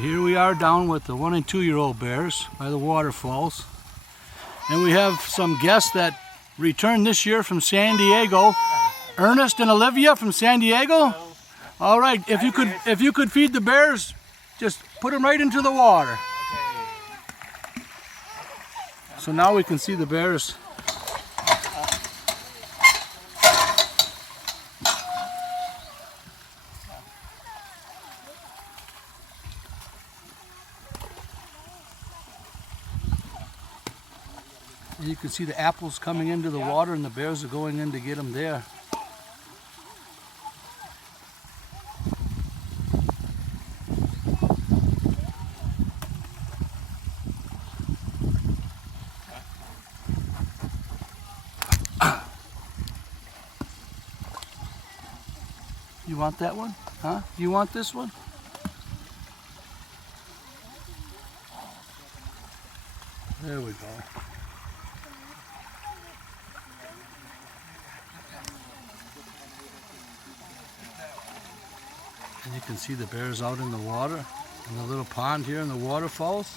Here we are down with the 1- and 2-year-old bears by the waterfalls. And we have some guests that returned this year from San Diego. Ernest and Olivia from San Diego. All right, if you could feed the bears, just put them right into the water. So now we can see the bears. You can see the apples coming into the water and the bears are going in to get them there. You want that one? Huh? You want this one? There we go. And you can see the bears out in the water, in the little pond here in the waterfalls.